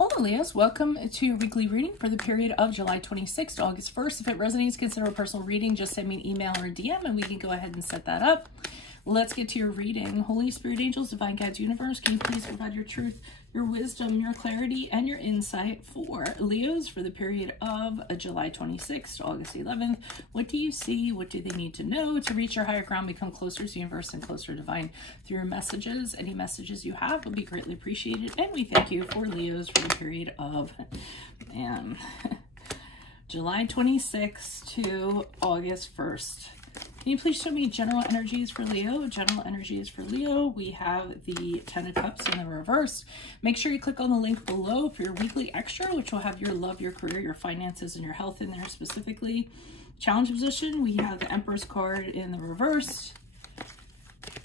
Hola Leos, welcome to your weekly reading for the period of July 26th to August 1st. If it resonates, consider a personal reading. Just send me an email or a DM and we can go ahead and set that up. Let's get to your reading. Holy Spirit, angels, divine guides, universe, can you please provide your truth, your wisdom, your clarity, and your insight for Leos for the period of July 26th to August 11th? What do you see? What do they need to know to reach your higher ground, become closer to the universe and closer to divine through your messages? Any messages you have will be greatly appreciated. And we thank you for Leos for the period of July 26th to August 1st. Can you please show me general energies for Leo? General energies for Leo. We have the Ten of Cups in the reverse. Make sure you click on the link below for your weekly extra, which will have your love, your career, your finances, and your health in there specifically. Challenge position, we have the Empress card in the reverse.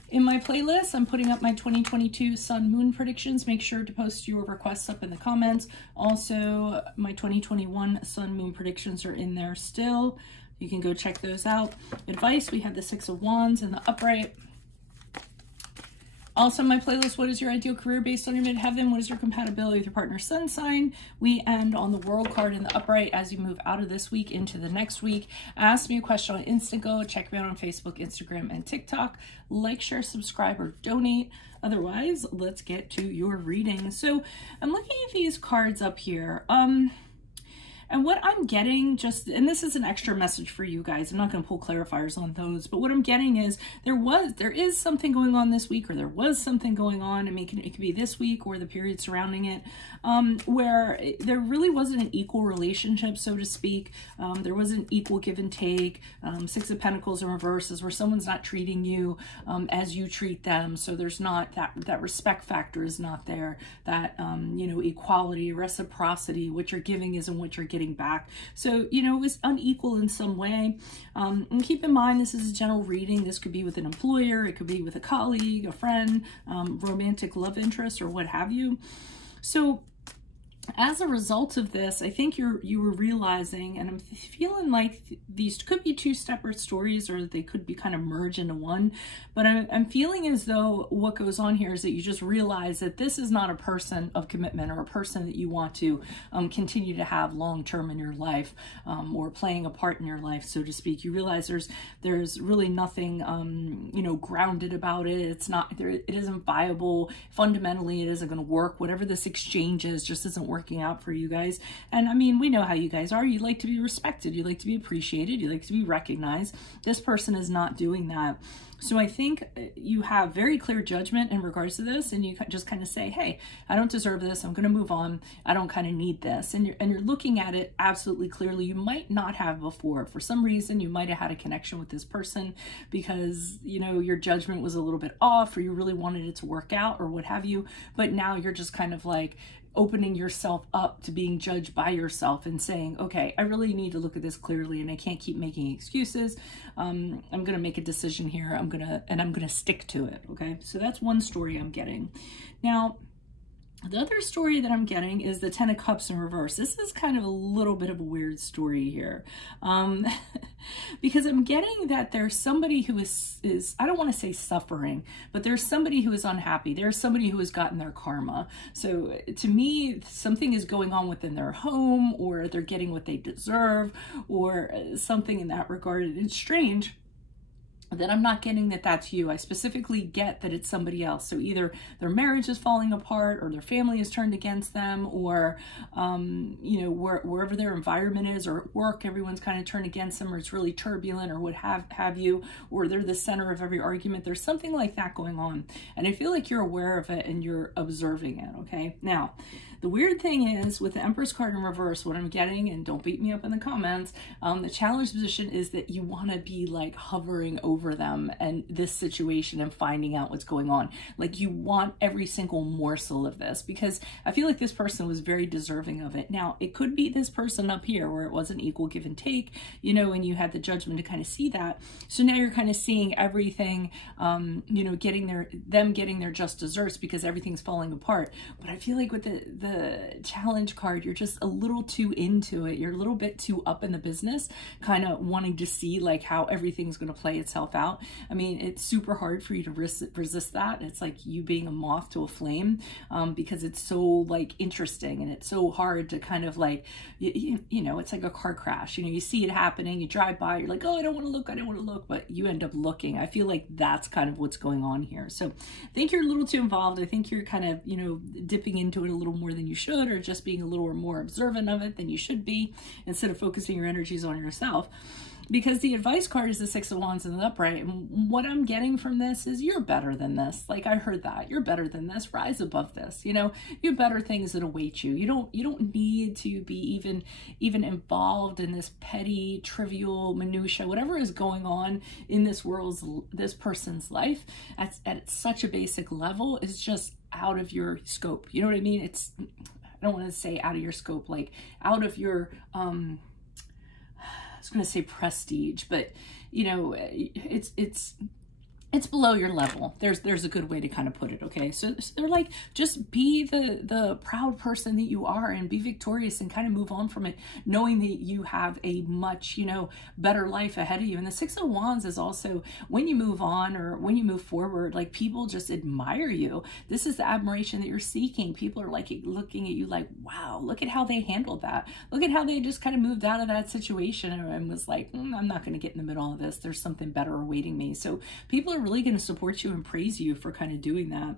In my playlist, I'm putting up my 2022 Sun Moon predictions. Make sure to post your requests up in the comments. Also, my 2021 Sun Moon predictions are in there still. You can go check those out. Advice, we have the Six of Wands in the upright. Also in my playlist, what is your ideal career based on your midheaven? What is your compatibility with your partner's sun sign? We end on the World card in the upright as you move out of this week into the next week. Ask me a question on Instago. Check me out on Facebook, Instagram, and TikTok. Like, share, subscribe, or donate. Otherwise, let's get to your reading. So I'm looking at these cards up here. And what I'm getting and this is an extra message for you guys. I'm not going to pull clarifiers on those, but what I'm getting is there is something going on this week, or there was something going on. I mean, it could be this week or the period surrounding it, where there really wasn't an equal relationship, so to speak. There wasn't equal give and take. Six of Pentacles in reverse is where someone's not treating you as you treat them. So there's not that respect factor is not there. That, you know, equality, reciprocity, what you're giving isn't what you're getting back. So, you know, it was unequal in some way. And keep in mind, this is a general reading. This could be with an employer, it could be with a colleague, a friend, romantic love interest, or what have you. So as a result of this, I think you were realizing, and I'm feeling like these could be two separate stories, or they could be kind of merged into one, but I'm feeling as though what goes on here is that you just realize that this is not a person of commitment, or a person that you want to continue to have long-term in your life, or playing a part in your life, so to speak. You realize there's really nothing, you know, grounded about it. It's not there. It isn't viable. Fundamentally, it isn't going to work. Whatever this exchange is just isn't working out for you guys. And I mean, we know how you guys are. You like to be respected. You like to be appreciated. You like to be recognized. This person is not doing that. So I think you have very clear judgment in regards to this, and you just kind of say, hey, I don't deserve this. I'm going to move on. I don't kind of need this. And you're looking at it absolutely clearly. You might not have before. For some reason, you might have had a connection with this person because, you know, your judgment was a little bit off, or you really wanted it to work out, or what have you. But now you're just kind of like opening yourself up to being judged by yourself and saying, okay, I really need to look at this clearly, and I can't keep making excuses. I'm going to make a decision here. I'm going to stick to it. Okay. So that's one story I'm getting. Now, the other story that I'm getting is the Ten of Cups in reverse. This is kind of a little bit of a weird story here. Because I'm getting that there's somebody who is, I don't want to say suffering, but there's somebody who is unhappy. There's somebody who has gotten their karma. So to me, something is going on within their home, or they're getting what they deserve, or something in that regard. It's strange that I'm not getting that that's you. I specifically get that it's somebody else. So either their marriage is falling apart, or their family is turned against them, or, you know, wherever their environment is, or at work, everyone's kind of turned against them, or it's really turbulent, or what have you, or they're the center of every argument. There's something like that going on. And I feel like you're aware of it and you're observing it. Okay. Now, the weird thing is with the Empress card in reverse, what I'm getting, and don't beat me up in the comments, the challenge position is that you want to be like hovering over them and this situation and finding out what's going on. Like you want every single morsel of this, because I feel like this person was very deserving of it. Now, it could be this person up here where it was an equal give and take, you know, and you had the judgment to kind of see that. So now you're kind of seeing everything, you know, getting their just desserts because everything's falling apart. But I feel like with the challenge card, you're just a little too into it. You're a little bit too up in the business, kind of wanting to see like how everything's going to play itself out. I mean, it's super hard for you to resist that. It's like you being a moth to a flame, because it's so like interesting, and it's so hard to kind of like, you know, it's like a car crash. You know, you see it happening, you drive by, you're like, oh, I don't want to look, I don't want to look, but you end up looking. I feel like that's kind of what's going on here. So I think you're a little too involved. I think you're kind of, you know, dipping into it a little more than you should, or just being a little more observant of it than you should be, instead of focusing your energies on yourself. Because the advice card is the Six of Wands in the upright. And what I'm getting from this is you're better than this. Like, I heard that. You're better than this. Rise above this. You know, you have better things that await you. You don't need to be even involved in this petty, trivial minutia, whatever is going on in this person's life at such a basic level is just out of your scope. You know what I mean? It's, I don't want to say out of your scope, like out of your, I was going to say prestige, but you know, it's below your level. There's a good way to kind of put it. Okay. So they're like, just be the proud person that you are, and be victorious, and kind of move on from it, knowing that you have a much, you know, better life ahead of you. And the Six of Wands is also, when you move on or when you move forward, like, people just admire you. This is the admiration that you're seeking. People are like looking at you like, wow, look at how they handled that. Look at how they just kind of moved out of that situation and was like, I'm not going to get in the middle of this. There's something better awaiting me. So people are really going to support you and praise you for kind of doing that.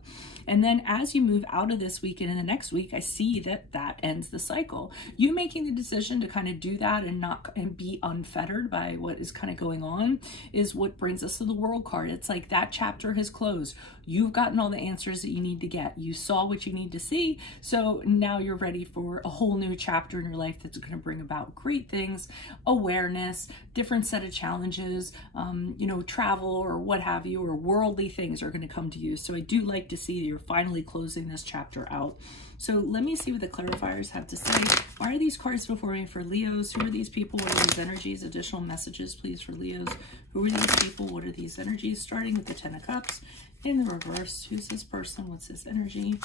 And then as you move out of this week and in the next week, I see that ends the cycle. You making the decision to kind of do that and be unfettered by what is kind of going on is what brings us to the World card. It's like that chapter has closed. You've gotten all the answers that you need to get. You saw what you need to see. So now you're ready for a whole new chapter in your life that's going to bring about great things, awareness, different set of challenges, you know, travel or what have you, or worldly things are going to come to you. So I do like to see that you're finally closing this chapter out. So let me see what the clarifiers have to say. Why are these cards before me for Leos? Who are these people? What are these energies? Additional messages, please, for Leos. Who are these people? What are these energies? Starting with the Ten of Cups in the reverse. Who's this person? What's this energy?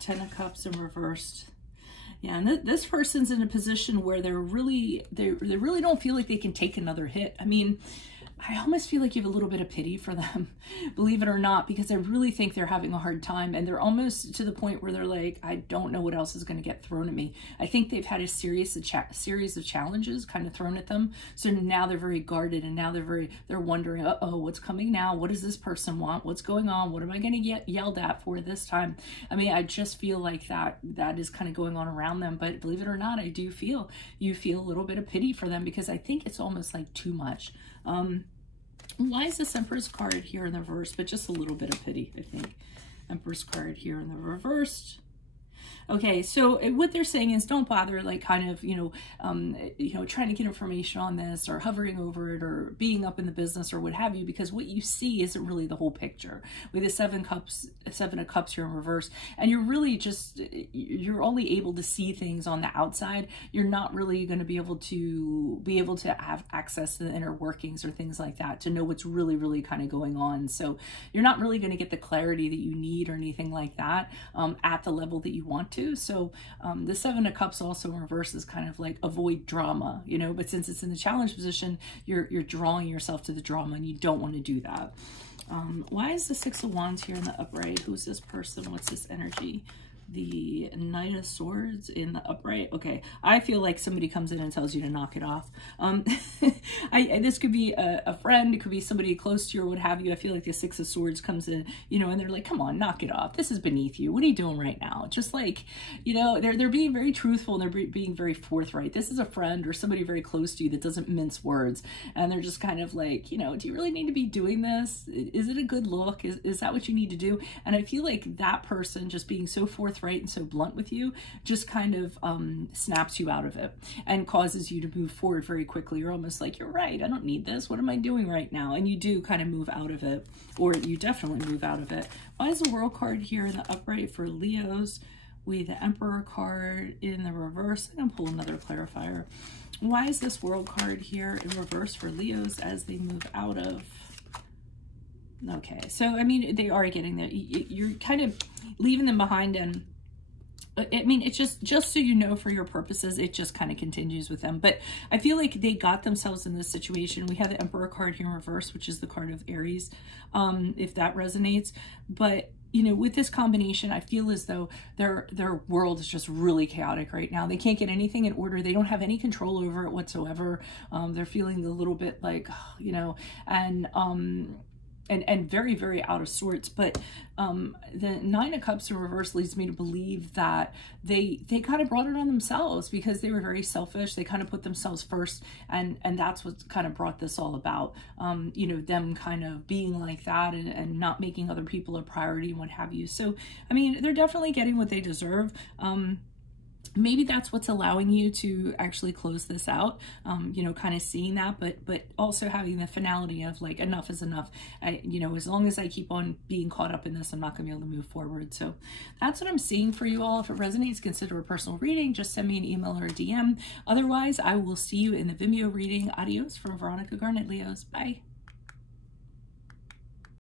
Ten of Cups in reversed. Yeah, and this person's in a position where they really don't feel like they can take another hit. I mean, I almost feel like you have a little bit of pity for them, believe it or not, because I really think they're having a hard time, and they're almost to the point where they're like, I don't know what else is going to get thrown at me. I think they've had a series of challenges kind of thrown at them. So now they're very guarded, and now they're wondering, uh-oh, what's coming now? What does this person want? What's going on? What am I going to get yelled at for this time? I mean, I just feel like that is kind of going on around them. But believe it or not, I do feel you feel a little bit of pity for them, because I think it's almost like too much. Why is this Empress card here in the reverse? But just a little bit of pity, I think. Empress card here in the reversed. Okay, so what they're saying is don't bother, like, kind of, you know, trying to get information on this, or hovering over it, or being up in the business, or what have you, because what you see isn't really the whole picture. With the Seven of Cups here in reverse, and you're really just, you're only able to see things on the outside. You're not really going to be able to have access to the inner workings or things like that to know what's really kind of going on. So you're not really going to get the clarity that you need or anything like that at the level that you want to. So the Seven of Cups also in reverse is kind of like avoid drama, you know, but since it's in the challenge position, you're drawing yourself to the drama, and you don't want to do that. Why is the Six of Wands here in the upright? Who's this person? What's this energy? The Knight of Swords in the upright. Okay, I feel like somebody comes in and tells you to knock it off. This could be a friend, it could be somebody close to you or what have you. I feel like the Six of Swords comes in, you know, and they're like, come on, knock it off. This is beneath you. What are you doing right now? Just like, you know, they're being very truthful, and they're being very forthright. This is a friend or somebody very close to you that doesn't mince words, and they're just kind of like, you know, do you really need to be doing this? Is it a good look? Is that what you need to do? And I feel like that person just being so forthright and so blunt with you just kind of snaps you out of it and causes you to move forward very quickly. You're almost like, you're right, I don't need this. What am I doing right now? And you do kind of move out of it, or you definitely move out of it. Why is the World card here in the upright for Leos? With the Emperor card in the reverse. I'm going to pull another clarifier. Why is this World card here in reverse for Leos as they move out of? Okay, so I mean, they are getting there. You're kind of leaving them behind, and I mean, it's just so you know, for your purposes, it just kind of continues with them. But I feel like they got themselves in this situation. We have the Emperor card here in reverse, which is the card of Aries, if that resonates. But you know, with this combination, I feel as though their world is just really chaotic right now. They can't get anything in order. They don't have any control over it whatsoever. They're feeling a little bit like, you know, and very, very out of sorts. But the Nine of Cups in reverse leads me to believe that they kind of brought it on themselves because they were very selfish. They kind of put themselves first, and that's what kind of brought this all about. You know, them kind of being like that and not making other people a priority and what have you. So, I mean, they're definitely getting what they deserve. Maybe that's what's allowing you to actually close this out, you know, kind of seeing that, but also having the finality of like, enough is enough. You know, as long as I keep on being caught up in this, I'm not gonna be able to move forward. So that's what I'm seeing for you all. If it resonates, consider a personal reading. Just send me an email or a DM. Otherwise, I will see you in the Vimeo reading. Adios from Veronica Garnet Leos. Bye.